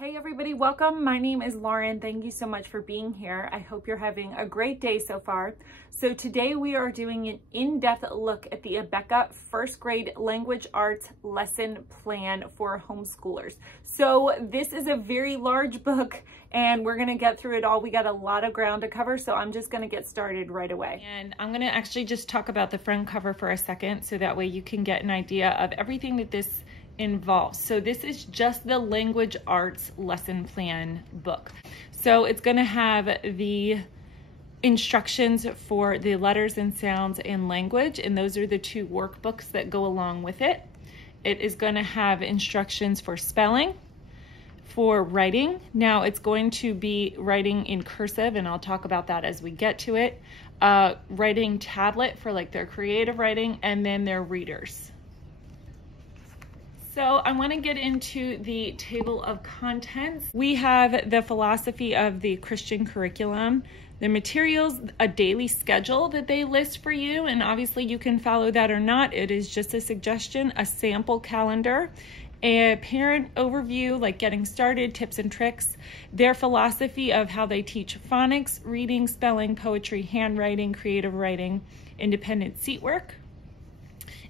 Hey everybody, welcome. My name is Lauren. Thank you so much for being here. I hope you're having a great day so far. So today we are doing an in-depth look at the Abeka first grade language arts lesson plan for homeschoolers. So this is a very large book and we're gonna get through it all. We got a lot of ground to cover, so I'm just gonna get started right away. And I'm gonna actually just talk about the front cover for a second so that way you can get an idea of everything that this involves. So this is just the language arts lesson plan book. So it's going to have the instructions for the letters and sounds and language, and those are the two workbooks that go along with it. It is going to have instructions for spelling, for writing. Now it's going to be writing in cursive, and I'll talk about that as we get to it. Writing tablet for like their creative writing, and then their readers. So I want to get into the table of contents. We have the philosophy of the Christian curriculum, the materials, a daily schedule that they list for you, and obviously you can follow that or not. It is just a suggestion, a sample calendar, a parent overview, like getting started, tips and tricks, their philosophy of how they teach phonics, reading, spelling, poetry, handwriting, creative writing, independent seat work,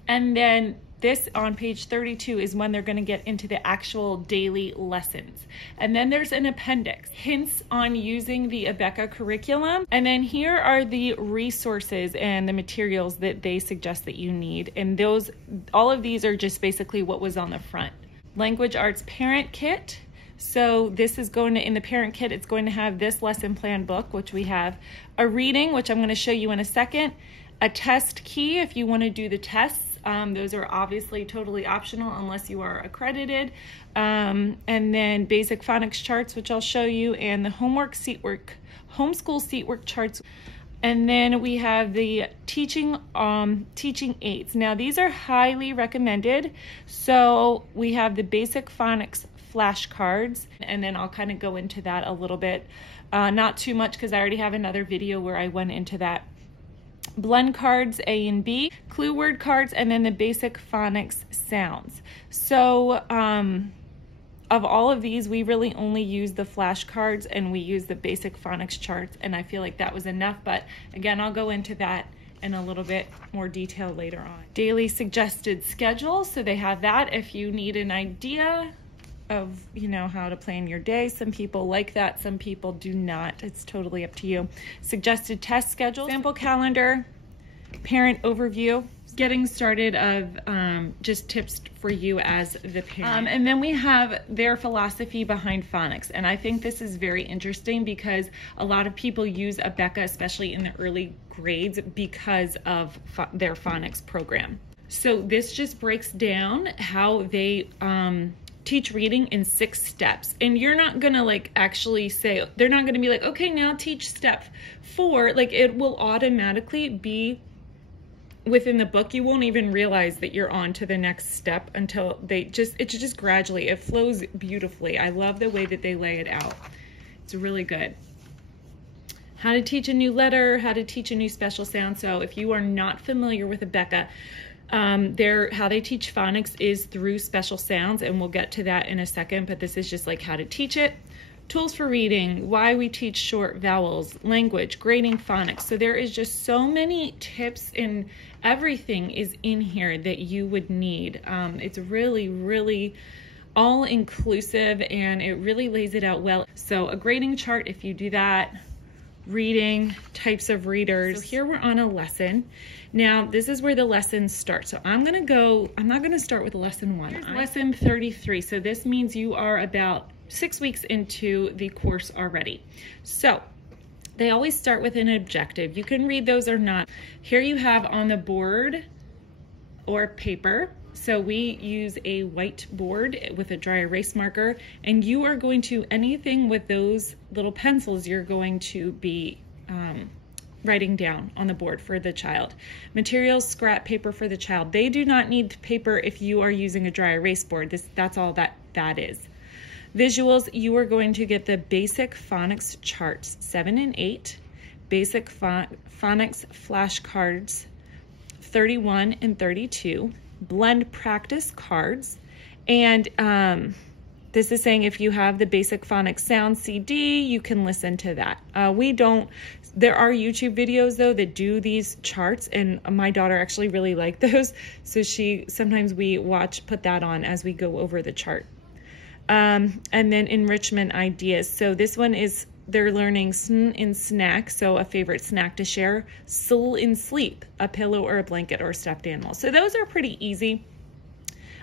and then this on page 32 is when they're going to get into the actual daily lessons. And then there's an appendix, hints on using the Abeka curriculum. And then here are the resources and the materials that they suggest that you need. And those, all of these are just basically what was on the front. Language Arts Parent Kit. So this is going to, in the parent kit, it's going to have this lesson plan book, which we have, a reading, which I'm going to show you in a second, a test key if you want to do the tests. Those are obviously totally optional unless you are accredited. And then basic phonics charts, which I'll show you, and the homeschool seat work charts. And then we have the teaching aids. Now these are highly recommended. So we have the basic phonics flashcards, and then I'll kind of go into that a little bit. Not too much because I already have another video where I went into that. Blend cards A and B, clue word cards, and then the basic phonics sounds. So of all of these, we really only use the flashcards and we use the basic phonics charts, and I feel like that was enough, but again, I'll go into that in a little bit more detail later on. Daily suggested schedule, so they have that if you need an idea of, you know, how to plan your day. Some people like that, some people do not. It's totally up to you. Suggested test schedule, sample calendar, parent overview, getting started of just tips for you as the parent. And then we have their philosophy behind phonics. And I think this is very interesting because a lot of people use Abeka, especially in the early grades, because of their phonics program. So this just breaks down how they teach reading in 6 steps, and you're not gonna like actually say, they're not gonna be like, okay, now teach step 4. Like, it will automatically be within the book. You won't even realize that you're on to the next step until it's just gradually, it flows beautifully. I love the way that they lay it out. It's really good. How to teach a new letter, how to teach a new special sound. So if you are not familiar with Abeka, how they teach phonics is through special sounds, and we'll get to that in a second, but this is just like how to teach it. Tools for reading, why we teach short vowels, language, grading phonics. So there is just so many tips, and everything is in here that you would need. It's really, really all inclusive, and it really lays it out well. So a grading chart, if you do that, reading, types of readers. So here we're on a lesson. Now this is where the lessons start. So I'm not gonna start with lesson 1. Here's lesson 33. So this means you are about 6 weeks into the course already. So they always start with an objective. You can read those or not. Here you have on the board or paper. So we use a white board with a dry erase marker, and you are going to, anything with those little pencils, you're going to be writing down on the board for the child. Materials, scrap paper for the child. They do not need paper if you are using a dry erase board. That's all that is. Visuals, you are going to get the basic phonics charts, 7 and 8, basic phonics flashcards, 31 and 32, blend practice cards, and This is saying if you have the basic phonics sound CD, you can listen to that. We don't. There are YouTube videos though that do these charts, and my daughter actually really liked those. So sometimes we put that on as we go over the chart. And then enrichment ideas. So this one is, they're learning sn in snack, so a favorite snack to share. Sul in sleep, a pillow or a blanket or a stuffed animal. So those are pretty easy.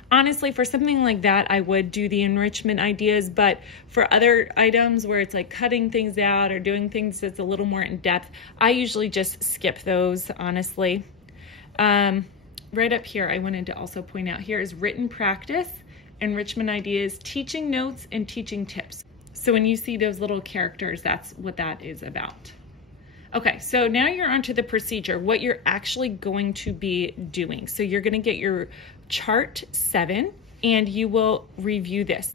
Honestly, for something like that, I would do the enrichment ideas, but for other items where it's like cutting things out or doing things that's a little more in depth, I usually just skip those, honestly. Right up here, I wanted to also point out here is written practice, enrichment ideas, teaching notes, and teaching tips. So when you see those little characters, that's what that is about. Okay, so now you're onto the procedure, what you're actually going to be doing. So you're going to get your chart 7 and you will review this.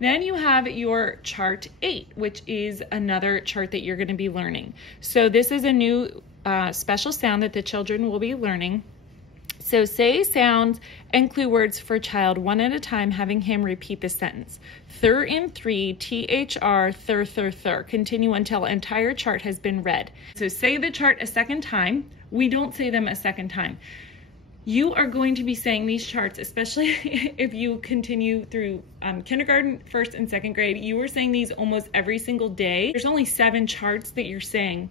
Then you have your chart 8, which is another chart that you're going to be learning. So this is a new special sound that the children will be learning. So say sounds and clue words for child one at a time, having him repeat the sentence. Thur in 3, THR, thur, thur, thur. Continue until entire chart has been read. So say the chart a second time. We don't say them a second time. You are going to be saying these charts, especially if you continue through kindergarten, 1st and 2nd grade. You are saying these almost every single day. There's only 7 charts that you're saying,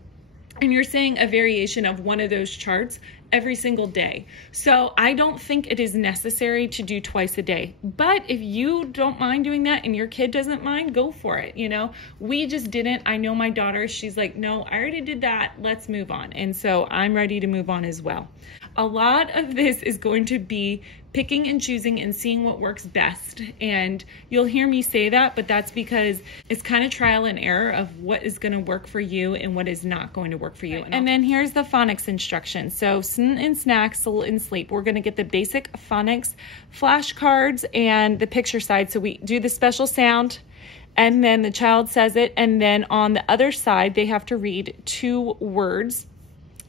and you're saying a variation of one of those charts every single day. So I don't think it is necessary to do twice a day, but if you don't mind doing that and your kid doesn't mind, go for it. You know, we just didn't. I know my daughter, she's like, no, I already did that. Let's move on. And so I'm ready to move on as well. A lot of this is going to be picking and choosing and seeing what works best. And you'll hear me say that, but that's because it's kind of trial and error of what is going to work for you and what is not going to work for you. And then here's the phonics instruction. So sn in snack, sul in sleep. We're going to get the basic phonics flashcards and the picture side. So we do the special sound and then the child says it. And then on the other side, they have to read 2 words.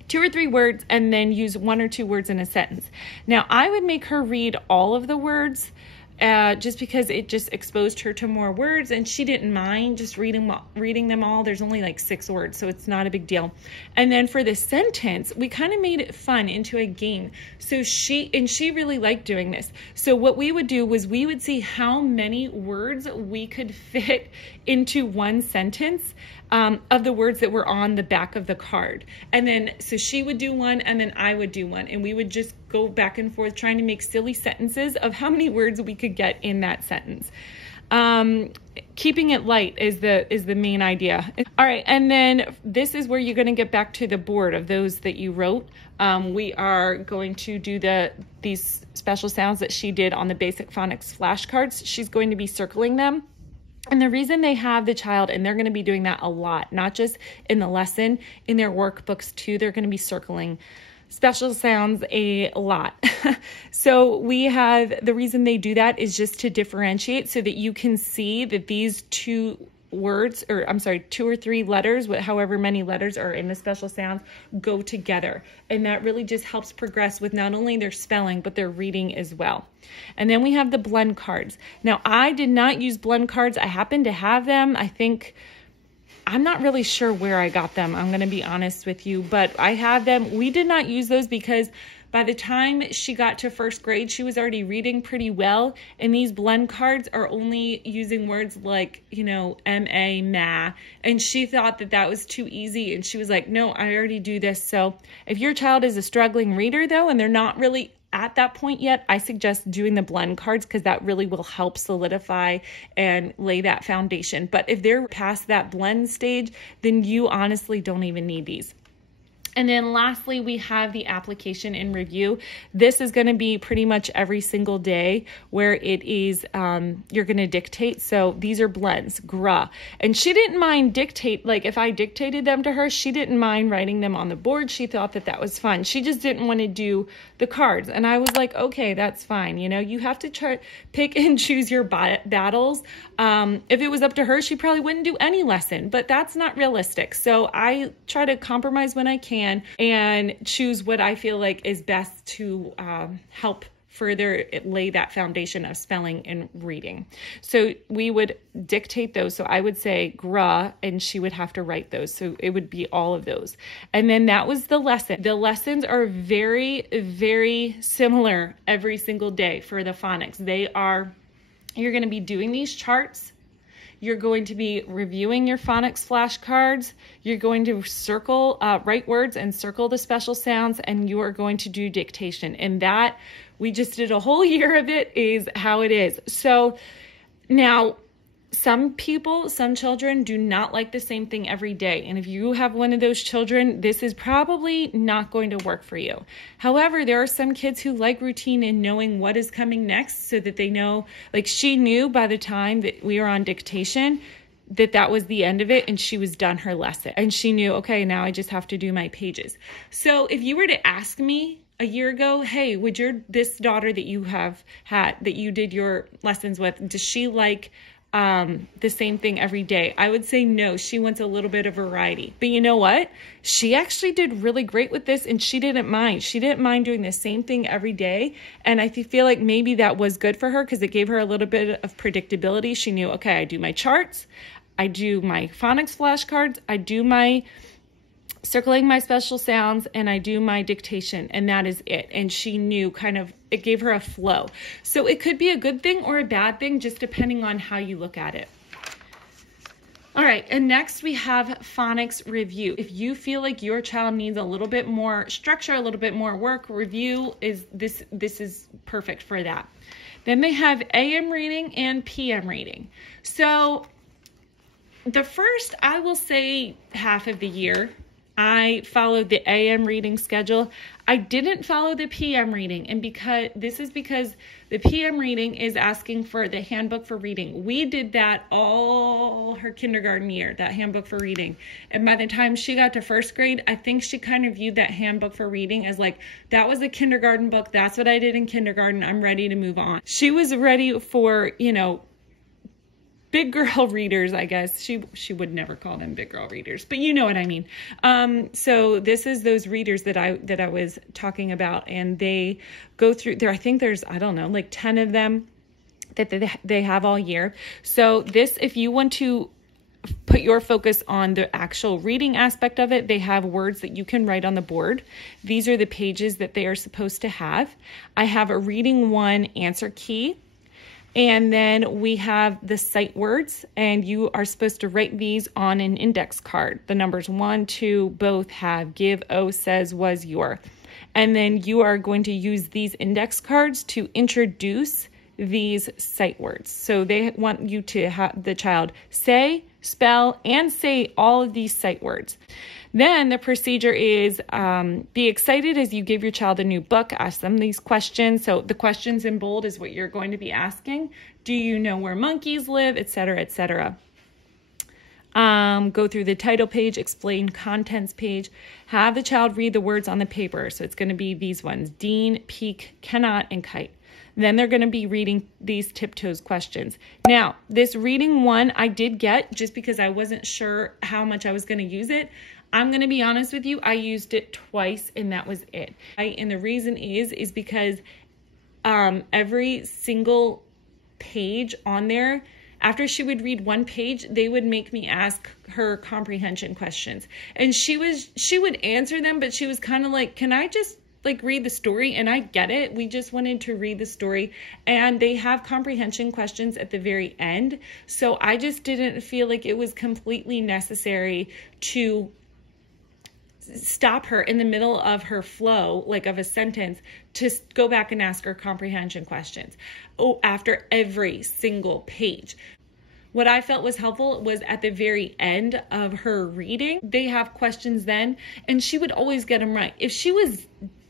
2 or 3 words, and then use 1 or 2 words in a sentence. Now, I would make her read all of the words just because it just exposed her to more words, and she didn't mind just reading them all. There's only like 6 words, so it's not a big deal. And then for the sentence, we kind of made it fun into a game. So she really liked doing this. So what we would do was we would see how many words we could fit into one sentence of the words that were on the back of the card. And then, so she would do one and then I would do one. And we would just go back and forth trying to make silly sentences of how many words we could get in that sentence. Keeping it light is the main idea. All right, and then this is where you're going to get back to the board of those that you wrote. We are going to do these special sounds that she did on the basic phonics flashcards. She's going to be circling them. And the reason they have the child, and they're going to be doing that a lot, not just in the lesson, in their workbooks too, they're going to be circling special sounds a lot. So the reason they do that is just to differentiate so that you can see that these 2 words, or I'm sorry, 2 or 3 letters, however many letters are in the special sounds, go together. And that really just helps progress with not only their spelling, but their reading as well. And then we have the blend cards. Now, I did not use blend cards. I happen to have them. I'm not really sure where I got them. I'm going to be honest with you, but I have them. We did not use those because by the time she got to 1st grade, she was already reading pretty well. And these blend cards are only using words like, you know, M-A, ma. And she thought that that was too easy. And she was like, no, I already do this. So if your child is a struggling reader though, and they're not really at that point yet, I suggest doing the blend cards because that really will help solidify and lay that foundation. But if they're past that blend stage, then you honestly don't even need these. And then lastly, we have the application and review. This is going to be pretty much every single day where it is, you're going to dictate. So these are blends, gra. And she didn't mind like if I dictated them to her, she didn't mind writing them on the board. She thought that that was fun. She just didn't want to do the cards. And I was like, okay, that's fine. You know, you have to pick and choose your battles. If it was up to her, she probably wouldn't do any lesson, but that's not realistic. So I try to compromise when I can and choose what I feel like is best to help further lay that foundation of spelling and reading. So we would dictate those. So I would say gra, and she would have to write those. So it would be all of those. And then that was the lesson. The lessons are very, very similar every single day for the phonics. You're going to be doing these charts. You're going to be reviewing your phonics flashcards. You're going to write words and circle the special sounds, and you are going to do dictation. And that, we just did a whole year of it, is how it is. So now, some children do not like the same thing every day. And if you have one of those children, this is probably not going to work for you. However, there are some kids who like routine and knowing what is coming next, so that they know, like she knew by the time that we were on dictation that was the end of it, and she was done her lesson. And she knew, okay, now I just have to do my pages. So if you were to ask me a year ago, hey, would this daughter that you have had, that you did your lessons with, does she like the same thing every day? I would say no. She wants a little bit of variety. But you know what? She actually did really great with this, and she didn't mind. She didn't mind doing the same thing every day. And I feel like maybe that was good for her, because it gave her a little bit of predictability. She knew, okay, I do my charts, I do my phonics flashcards, I do my circling my special sounds, and I do my dictation, and that is it. And she knew it gave her a flow. So it could be a good thing or a bad thing, just depending on how you look at it. All right, and next we have phonics review. If you feel like your child needs a little bit more structure, a little bit more work, review is this is perfect for that. Then they have AM reading and PM reading. So the first, I will say, half of the year, I followed the AM reading schedule. I didn't follow the PM reading, and because the PM reading is asking for the handbook for reading. We did that all her kindergarten year, that handbook for reading. And by the time she got to first grade, I think she kind of viewed that handbook for reading as like, that was a kindergarten book. That's what I did in kindergarten. I'm ready to move on. She was ready for, big girl readers, I guess. She would never call them big girl readers, but you know what I mean. So this is those readers that I was talking about, and they go through there. I think there's, I don't know, like 10 of them that they have all year. So this, if you want to put your focus on the actual reading aspect of it, they have words that you can write on the board. These are the pages that they are supposed to have. I have a reading 1 answer key. And then we have the sight words, and you are supposed to write these on an index card. The numbers 1, 2, both have give, says, was, your. And then you are going to use these index cards to introduce these sight words. So they want you to have the child say, spell, and say all of these sight words. Then the procedure is be excited as you give your child a new book. Ask them these questions. So the questions in bold is what you're going to be asking. Do you know where monkeys live, etc., etc. Go through the title page, explain contents page. Have the child read the words on the paper. So it's going to be these ones: dean, peak, cannot, and kite. Then they're going to be reading these tiptoes questions. Now, this reading 1 I did get just because I wasn't sure how much I was going to use it. I'm going to be honest with you, I used it twice, and that was it. And the reason is because every single page on there, after she would read one page, they would make me ask her comprehension questions. And she would answer them, but she was kind of like, can I just read the story? And I get it. We just wanted to read the story, and they have comprehension questions at the very end. So I just didn't feel like it was completely necessary to stop her in the middle of her flow, like of a sentence, to go back and ask her comprehension questions after every single page. What I felt was helpful was at the very end of her reading, they have questions then, and she would always get them right. If she was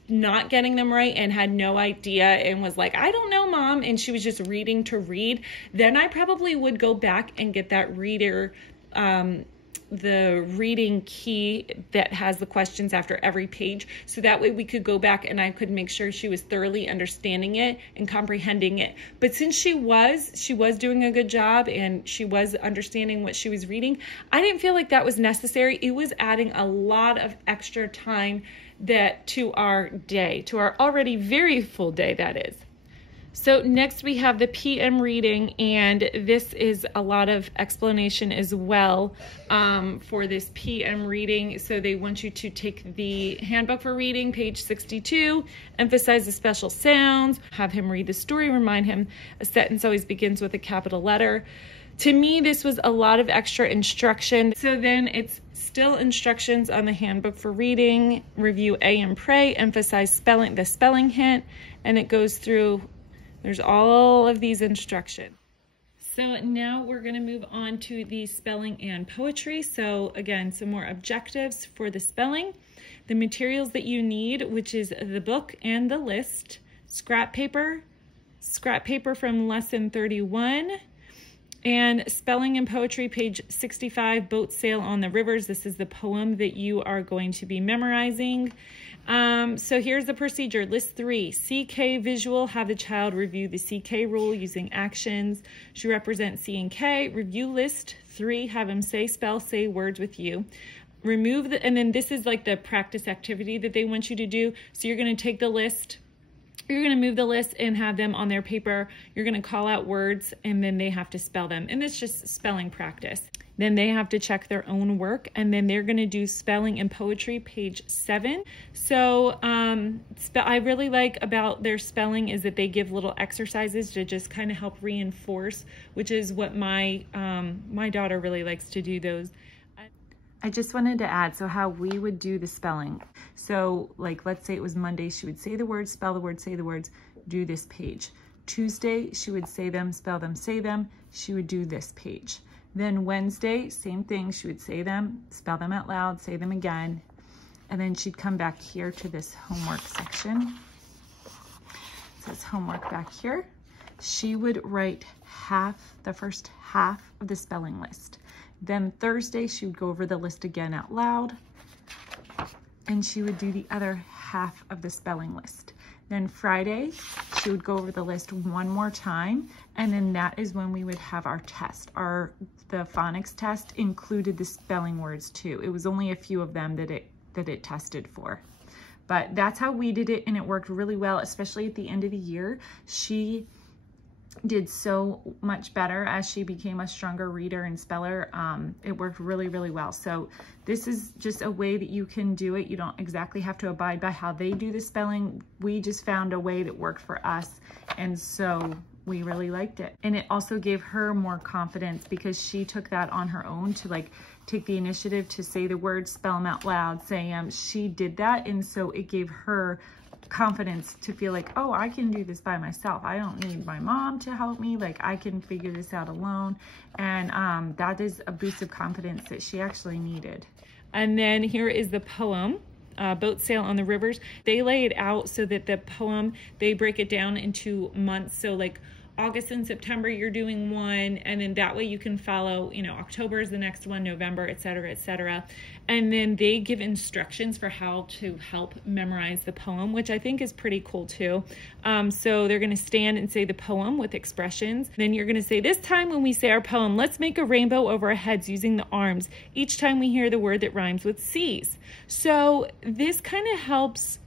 not getting them right and had no idea and was like, I don't know, Mom, and she was just reading to read, then I probably would go back and get that reader, the reading key that has the questions after every page. So that way we could go back and I could make sure she was thoroughly understanding it and comprehending it. But since she was doing a good job and she was understanding what she was reading, I didn't feel like that was necessary. It was adding a lot of extra time to our day, to our already very full day, that is. So next we have the PM reading, and this is a lot of explanation as well for this PM reading. So they want you to take the handbook for reading, page 62, emphasize the special sounds, have him read the story, remind him a sentence always begins with a capital letter. To me, this was a lot of extra instruction. So then it's still instructions on the handbook for reading, review A and pray, emphasize spelling, the spelling hint, and it goes through. There's all of these instructions. So now we're going to move on to the spelling and poetry. So again, some more objectives for the spelling. The materials that you need, which is the book and the list, scrap paper from lesson 31, and spelling and poetry, page 65, Boat Sail on the Rivers. This is the poem that you are going to be memorizing. So here's the procedure. List 3, CK visual, have the child review the CK rule using actions. Should represent C and K. Review list 3, have him say, spell, say words with you. Remove the, and then this is like the practice activity that they want you to do. So you're going to take the list, you're going to move the list and have them on their paper. You're going to call out words and then they have to spell them. And it's just spelling practice. Then they have to check their own work, and then they're going to do spelling and poetry, page 7. So I really like about their spelling is that they give little exercises to just kind of help reinforce, which is what my daughter really likes to do those. I just wanted to add, so how we would do the spelling. So like, let's say it was Monday, she would say the words, spell the words, say the words, do this page. Tuesday, she would say them, spell them, say them. She would do this page. Then Wednesday, same thing. She would say them, spell them out loud, say them again. And then she'd come back here to this homework section. It says homework back here. She would write the first half of the spelling list. Then Thursday, she would go over the list again out loud. And she would do the other half of the spelling list. Then Friday, she would go over the list one more time, and then that is when we would have our test. The phonics test included the spelling words too. It was only a few of them that it tested for. But that's how we did it, and it worked really well, especially at the end of the year. She did so much better as she became a stronger reader and speller. It worked really, really well. So this is just a way that you can do it. You don't exactly have to abide by how they do the spelling. We just found a way that worked for us. And so we really liked it. And it also gave her more confidence because she took that on her own to like take the initiative to say the words, spell them out loud, say them. She did that. And so it gave her confidence to feel like, oh, I can do this by myself. I don't need my mom to help me. Like, I can figure this out alone. And that is a boost of confidence that she actually needed. And then here is the poem, Boat Sail on the Rivers. They lay it out so that the poem, they break it down into months. So like August and September, you're doing one, and then that way you can follow, you know, October is the next one, November, et cetera, et cetera. And then they give instructions for how to help memorize the poem, which I think is pretty cool too. So they're going to stand and say the poem with expressions. Then you're going to say, this time when we say our poem, let's make a rainbow over our heads using the arms each time we hear the word that rhymes with C's. So this kind of helps.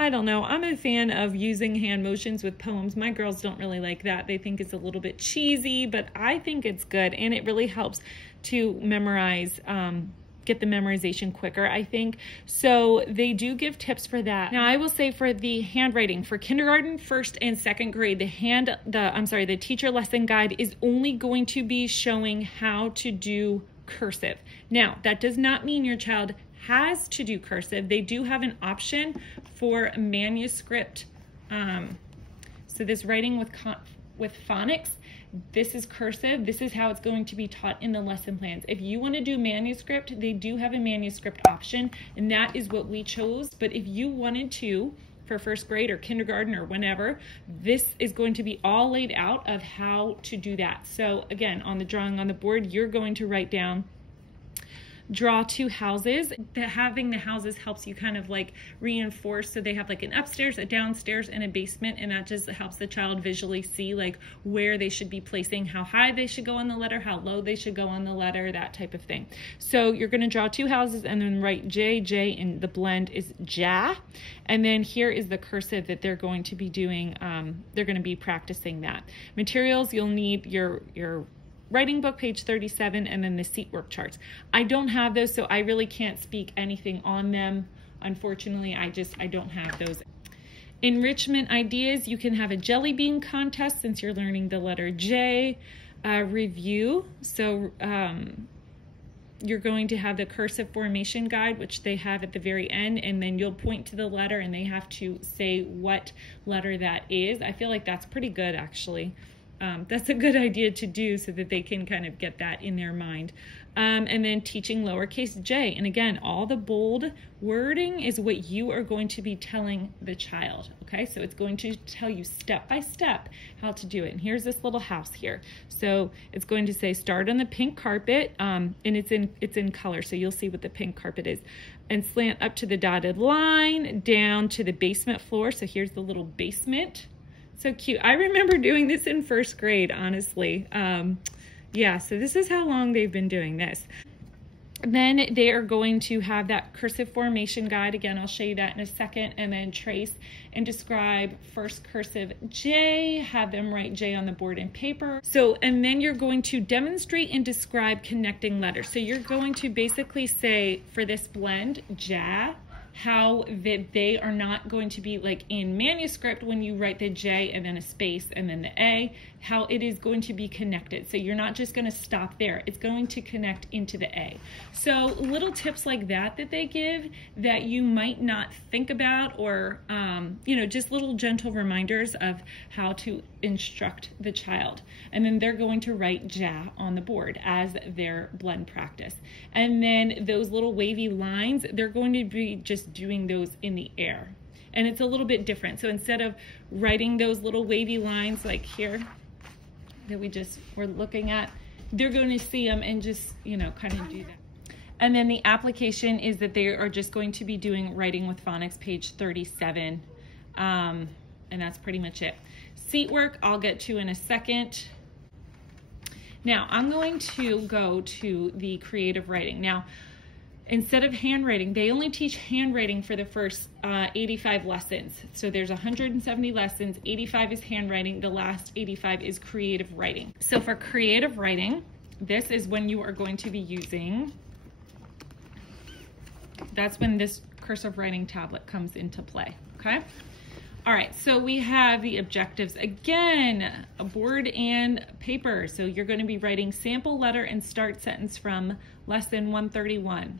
I don't know. I'm a fan of using hand motions with poems. My girls don't really like that. They think it's a little bit cheesy, but I think it's good, and it really helps to memorize, get the memorization quicker, I think. So they do give tips for that. Now I will say for the handwriting for kindergarten, first and second grade, the teacher lesson guide is only going to be showing how to do cursive. Now, that does not mean your child has to do cursive. They do have an option for manuscript. So this writing with phonics, this is cursive. This is how it's going to be taught in the lesson plans. If you want to do manuscript, they do have a manuscript option, and that is what we chose. But if you wanted to, for first grade or kindergarten or whenever, this is going to be all laid out of how to do that. So again, on the drawing on the board, you're going to write down draw 2 houses. Having the houses helps you kind of like reinforce, so they have like an upstairs, a downstairs, and a basement, and that just helps the child visually see like where they should be placing, how high they should go on the letter, how low they should go on the letter, that type of thing. So you're going to draw 2 houses and then write J, J, and the blend is Ja. And then here is the cursive that they're going to be doing. They're going to be practicing that. Materials, you'll need your writing book, page 37, and then the seat work charts. I don't have those, so I really can't speak anything on them. Unfortunately, I don't have those. Enrichment ideas, you can have a jelly bean contest since you're learning the letter J. Review, so you're going to have the cursive formation guide, which they have at the very end, and then you'll point to the letter and they have to say what letter that is. I feel like that's pretty good, actually. That's a good idea to do so that they can kind of get that in their mind. And then teaching lowercase j. And again, all the bold wording is what you are going to be telling the child. Okay, so it's going to tell you step by step how to do it. And here's this little house here. So it's going to say start on the pink carpet, and it's in color, so you'll see what the pink carpet is. And slant up to the dotted line, down to the basement floor. So here's the little basement. So cute. I remember doing this in 1st grade, honestly. Yeah, so this is how long they've been doing this. Then they are going to have that cursive formation guide. Again, I'll show you that in a second. And then trace and describe first cursive J, have them write J on the board and paper. So, and then you're going to demonstrate and describe connecting letters. So you're going to basically say for this blend, Ja, how that they are not going to be like in manuscript when you write the J and then a space and then the A, how it is going to be connected. So you're not just going to stop there. It's going to connect into the A. So little tips like that they give that you might not think about, or, you know, just little gentle reminders of how to instruct the child. And then they're going to write Ja on the board as their blend practice. And then those little wavy lines, they're going to be just doing those in the air. And it's a little bit different. So instead of writing those little wavy lines like here that we just were looking at, they're going to see them and just, you know, kind of do that. And then the application is that they are just going to be doing writing with phonics, page 37. And that's pretty much it. Seat work, I'll get to in a second. Now, I'm going to go to the creative writing. Now, instead of handwriting, they only teach handwriting for the first 85 lessons. So there's 170 lessons, 85 is handwriting, the last 85 is creative writing. So for creative writing, this is when you are going to be using, that's when this cursive writing tablet comes into play, okay? All right, so we have the objectives. Again, a board and paper. So you're going to be writing sample letter and start sentence from lesson 131.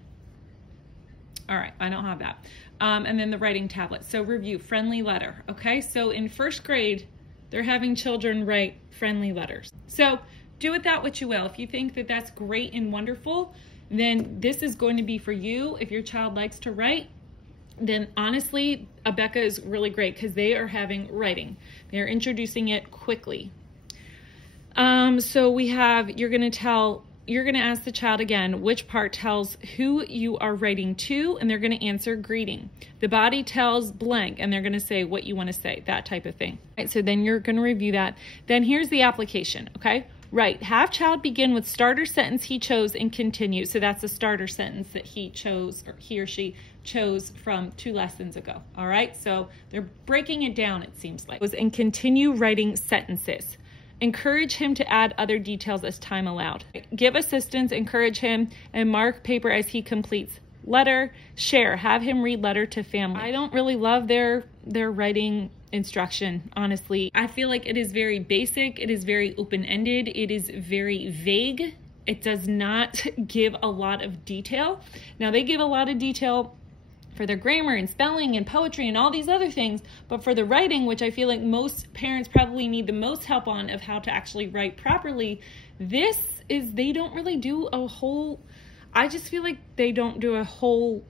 All right, I don't have that. And then the writing tablet. So review, friendly letter. Okay, so in 1st grade, they're having children write friendly letters. So do with that what you will. If you think that that's great and wonderful, then this is going to be for you. If your child likes to write, then honestly, Abeka is really great because they are having writing. They're introducing it quickly. So we have, you're going to ask the child again which part tells who you are writing to, and they're going to answer greeting. The body tells blank, and they're going to say what you want to say, that type of thing. Right, so then you're going to review that. Then here's the application, okay? Right, have child begin with starter sentence he chose and continue. So that's a starter sentence that he chose, or he or she chose from 2 lessons ago. All right, so they're breaking it down, it seems like. And continue writing sentences. Encourage him to add other details as time allowed. Give assistance, encourage him, and mark paper as he completes. Letter, share, have him read letter to family. I don't really love their writing instruction, honestly. I feel like it is very basic, it is very open-ended, it is very vague. It does not give a lot of detail. Now they give a lot of detail for their grammar and spelling and poetry and all these other things, but for the writing, which I feel like most parents probably need the most help on of how to actually write properly, they don't really do a whole, I just feel like they don't do a whole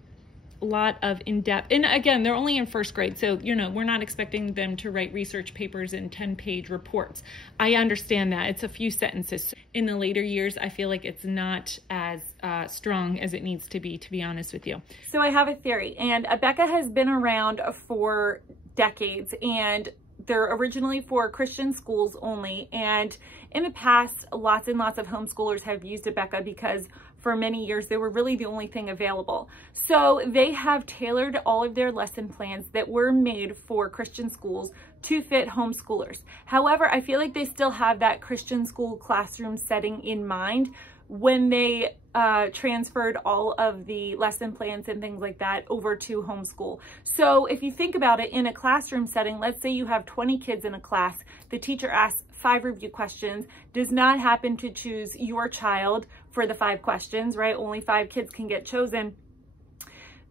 lot of in-depth, and again, they're only in first grade, so you know, we're not expecting them to write research papers and 10-page reports. I understand that it's a few sentences. In the later years, I feel like it's not as strong as it needs to be honest with you. So I have a theory, and Abeka has been around for decades, and they're originally for Christian schools only, and in the past, lots and lots of homeschoolers have used Abeka because for many years they were really the only thing available. So they have tailored all of their lesson plans that were made for Christian schools to fit homeschoolers. However, I feel like they still have that Christian school classroom setting in mind when they transferred all of the lesson plans and things like that over to homeschool. So if you think about it, in a classroom setting, let's say you have 20 kids in a class, the teacher asks 5 review questions, does not happen to choose your child for the 5 questions, right? Only 5 kids can get chosen.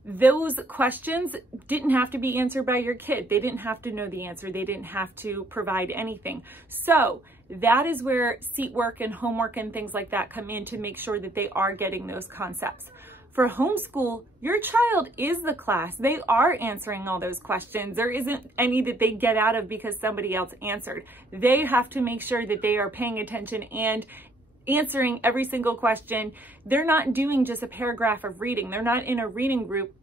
Those questions didn't have to be answered by your kid. They didn't have to know the answer. They didn't have to provide anything. So that is where seat work and homework and things like that come in to make sure that they are getting those concepts. For homeschool, your child is the class. They are answering all those questions. There isn't any that they get out of because somebody else answered. They have to make sure that they are paying attention and answering every single question. They're not doing just a paragraph of reading. They're not in a reading group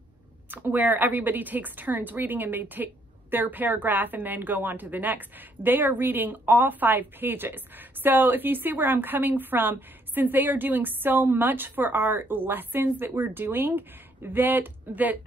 where everybody takes turns reading and they take their paragraph and then go on to the next. They are reading all 5 pages. So if you see where I'm coming from, since they are doing so much for our lessons that we're doing, that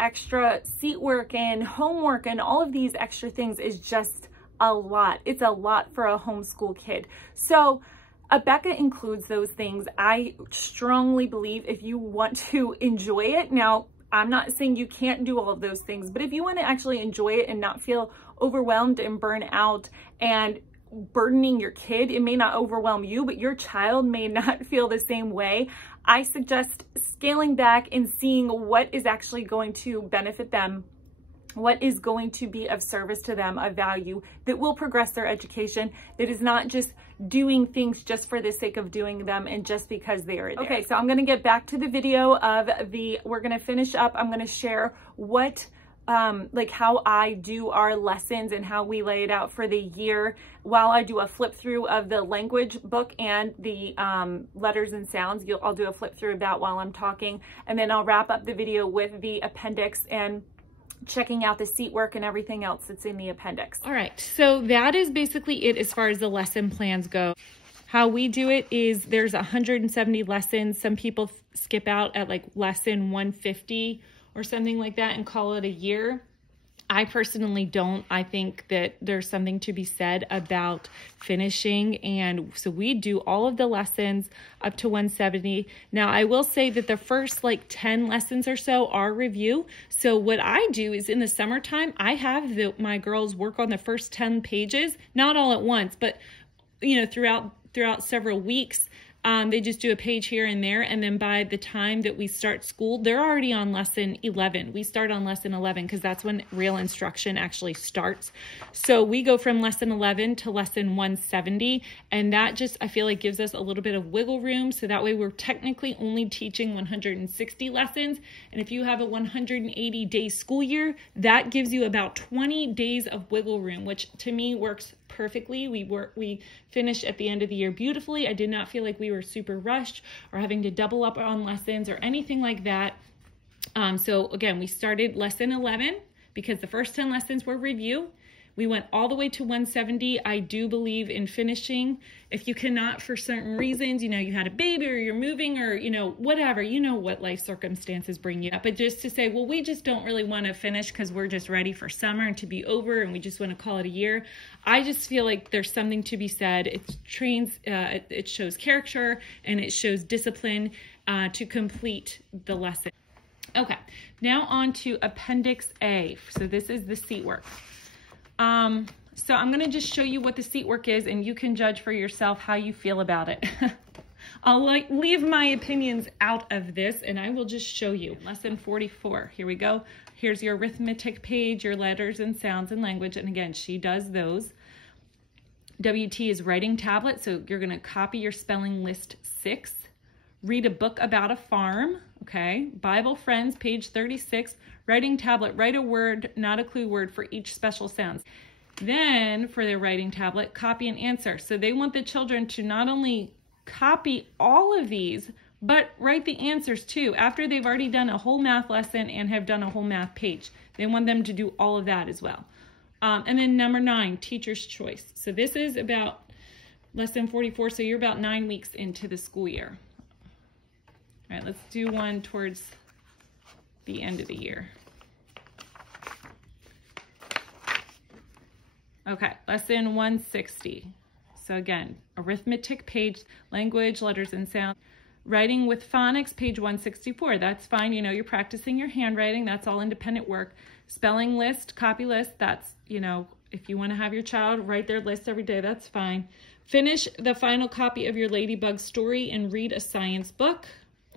extra seat work and homework and all of these extra things is just a lot. It's a lot for a homeschool kid. So Abeka includes those things. I strongly believe if you want to enjoy it, now I'm not saying you can't do all of those things, but if you want to actually enjoy it and not feel overwhelmed and burn out and burdening your kid, it may not overwhelm you, but your child may not feel the same way. I suggest scaling back and seeing what is actually going to benefit them, what is going to be of service to them, of value, that will progress their education, that is not just doing things just for the sake of doing them and just because they are there. Okay, so I'm going to get back to the video of we're going to finish up. I'm going to share what like how I do our lessons and how we lay it out for the year while I do a flip through of the language book and the letters and sounds. I'll do a flip through of that while I'm talking, and then I'll wrap up the video with the appendix and checking out the seat work and everything else that's in the appendix. All right, so that is basically it as far as the lesson plans go. How we do it is there's 170 lessons. Some people skip out at like lesson 150 or something like that and call it a year. I personally don't. I think that there's something to be said about finishing, and so we do all of the lessons up to 170. Now, I will say that the first like 10 lessons or so are review. So what I do is in the summertime, I have my girls work on the first 10 pages, not all at once, but you know, throughout several weeks. They just do a page here and there, and then by the time that we start school, they're already on lesson 11. We start on lesson 11 because that's when real instruction actually starts. So we go from lesson 11 to lesson 170, and that just, I feel like, gives us a little bit of wiggle room, so that way we're technically only teaching 160 lessons, and if you have a 180-day school year, that gives you about 20 days of wiggle room, which to me works perfectly. We finished at the end of the year beautifully. I did not feel like we were super rushed or having to double up on lessons or anything like that. So again, we started lesson 11 because the first 10 lessons were review. We went all the way to 170. I do believe in finishing. If you cannot, for certain reasons, you know, you had a baby or you're moving or, you know, whatever, you know what life circumstances bring you up. But just to say, well, we just don't really want to finish because we're just ready for summer and to be over and we just want to call it a year. I just feel like there's something to be said. It trains, it shows character and it shows discipline to complete the lesson. Okay, now on to Appendix A. So this is the seat work. So I'm going to just show you what the seat work is, and you can judge for yourself how you feel about it. I'll leave my opinions out of this, and I will just show you. Lesson 44. Here we go. Here's your arithmetic page, your letters and sounds and language. And again, she does those. WT is writing tablet. So you're going to copy your spelling list 6, read a book about a farm, okay? Bible Friends, page 36, writing tablet, write a word, not a clue word for each special sounds. Then for their writing tablet, copy and answer. So they want the children to not only copy all of these, but write the answers too. After they've already done a whole math lesson and have done a whole math page, they want them to do all of that as well. And then number 9, teacher's choice. So this is about lesson 44. So you're about 9 weeks into the school year. All right, let's do one towards the end of the year. Okay, lesson 160. So again, arithmetic page, language, letters and sounds. Writing with phonics, page 164. That's fine. You know, you're practicing your handwriting. That's all independent work. Spelling list, copy list. That's, you know, if you want to have your child write their list every day, that's fine. Finish the final copy of your ladybug story and read a science book.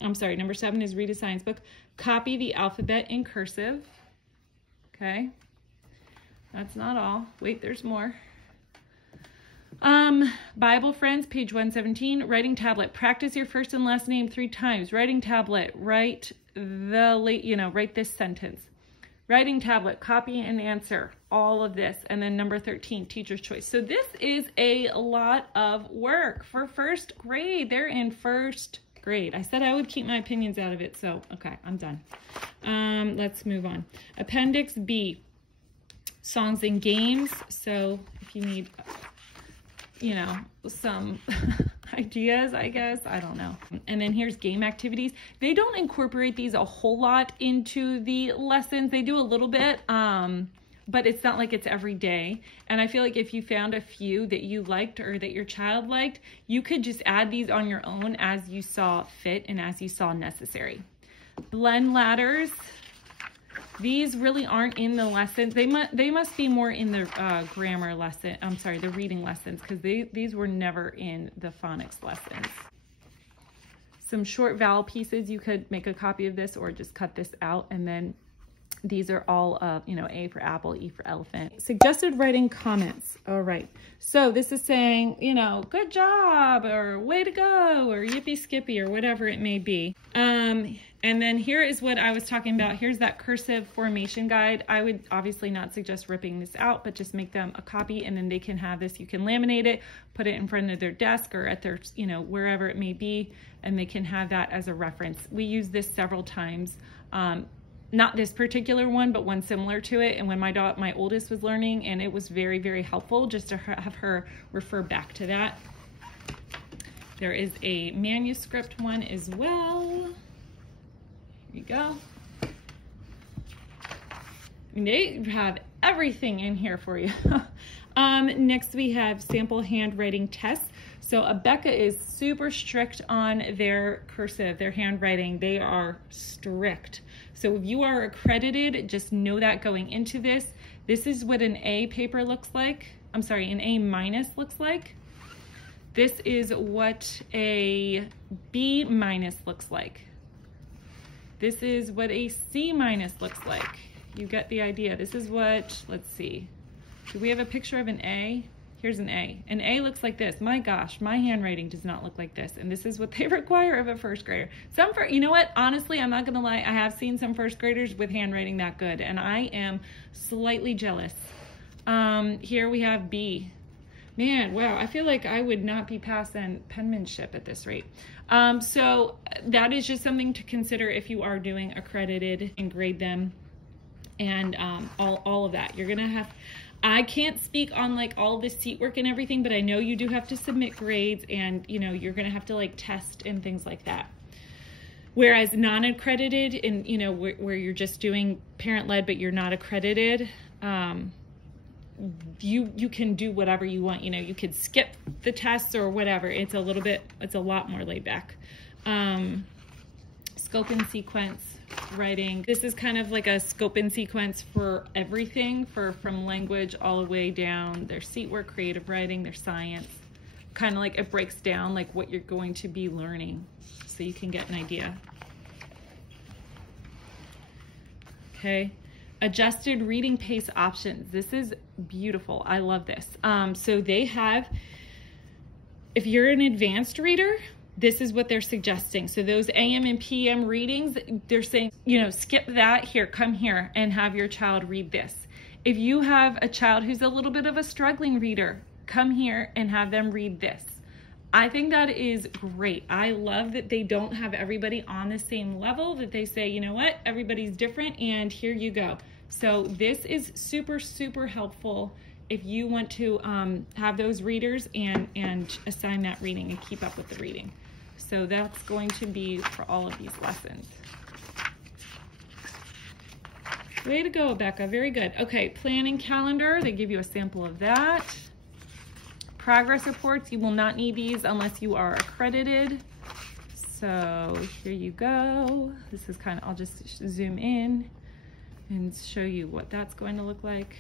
I'm sorry, number 7 is read a science book. Copy the alphabet in cursive. Okay. That's not all. Wait, there's more. Bible Friends, page 117, writing tablet. Practice your first and last name 3 times. Writing tablet, write this sentence. Writing tablet, copy and answer, all of this. And then number 13, teacher's choice. So this is a lot of work for first grade. They're in first grade. I said I would keep my opinions out of it, so okay, I'm done. Let's move on. Appendix B, songs and games. So if you need, you know, some ideas, I guess, I don't know. And then here's game activities. They don't incorporate these a whole lot into the lessons. They do a little bit, but it's not like it's every day. And I feel like if you found a few that you liked or that your child liked, you could just add these on your own as you saw fit and as you saw necessary. Blend ladders. These really aren't in the lessons. They must be more in the grammar lesson. I'm sorry, the reading lessons, because these were never in the phonics lessons. Some short vowel pieces. You could make a copy of this or just cut this out, and then these are all, you know, A for apple, E for elephant. Suggested writing comments. All right. So this is saying, you know, good job or way to go or yippee skippy or whatever it may be. And then here is what I was talking about. Here's that cursive formation guide. I would obviously not suggest ripping this out, but just make them a copy and then they can have this. You can laminate it, put it in front of their desk or at their, you know, wherever it may be, and they can have that as a reference. We use this several times. Not this particular one, but one similar to it. And when my oldest was learning, and it was very, very helpful just to have her refer back to that. There is a manuscript one as well. Here you go. They have everything in here for you. Next we have sample handwriting tests. So Abeka is super strict on their cursive, their handwriting. They are strict. So if you are accredited, just know that going into this. This is what an A paper looks like. I'm sorry, an A minus looks like. This is what a B minus looks like. This is what a C minus looks like. You get the idea. This is what, let's see. Do we have a picture of an A? Here's an A. An A looks like this. My gosh, my handwriting does not look like this. And this is what they require of a first grader. You know what? Honestly, I'm not gonna lie. I have seen some first graders with handwriting that good, and I am slightly jealous. Here we have B. Man, wow, I feel like I would not be passing penmanship at this rate. So that is just something to consider if you are doing accredited and grade them and all of that. You're gonna have, I can't speak on like all the seat work and everything, but I know you do have to submit grades and you know, you're gonna have to like test and things like that. Whereas non-accredited and you know, where you're just doing parent-led, but you're not accredited, you can do whatever you want. You know, you could skip the tests or whatever. It's a lot more laid back. Scope and sequence writing. This is kind of like a scope and sequence for everything, from language all the way down their seat work, creative writing, their science. Kind of like it breaks down like what you're going to be learning so you can get an idea. Okay. Adjusted reading pace options. This is beautiful. I love this. So they have, if you're an advanced reader, this is what they're suggesting. So those AM and PM readings, they're saying, you know, skip that, here, come here and have your child read this. If you have a child who's a little bit of a struggling reader, come here and have them read this. I think that is great. I love that they don't have everybody on the same level, that they say, you know what, everybody's different and here you go. So this is super, super helpful if you want to have those readers and assign that reading and keep up with the reading. So that's going to be for all of these lessons. Way to go, Abeka, very good. Okay, planning calendar, they give you a sample of that. Progress reports, you will not need these unless you are accredited. So here you go. This is kind of, I'll just zoom in and show you what that's going to look like.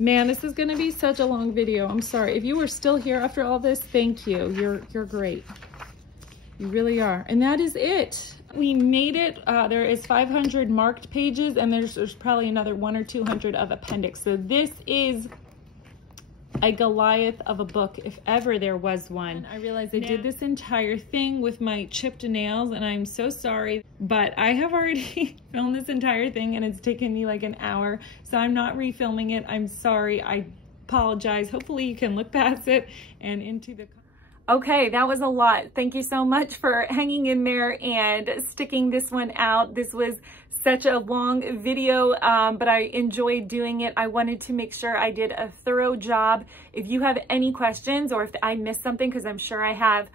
Man, this is going to be such a long video. I'm sorry. If you are still here after all this, thank you. You're great. You really are. And that is it. We made it. There is 500 marked pages, and there's probably another 100 or 200 of appendix. So this is a Goliath of a book, if ever there was one. I realized I did this entire thing with my chipped nails, and I'm so sorry, but I have already filmed this entire thing, and it's taken me like an hour, so I'm not refilming it. I'm sorry. I apologize. Hopefully you can look past it and into the... Okay, that was a lot. Thank you so much for hanging in there and sticking this one out. This was such a long video, but I enjoyed doing it. I wanted to make sure I did a thorough job. If you have any questions or if I missed something, because I'm sure I have,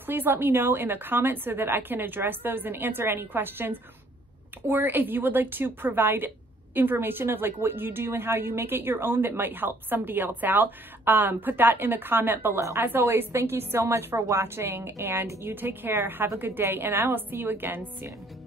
please let me know in the comments so that I can address those and answer any questions. Or if you would like to provide information of like what you do and how you make it your own that might help somebody else out, put that in the comment below. As always, thank you so much for watching, and you take care, have a good day, and I will see you again soon.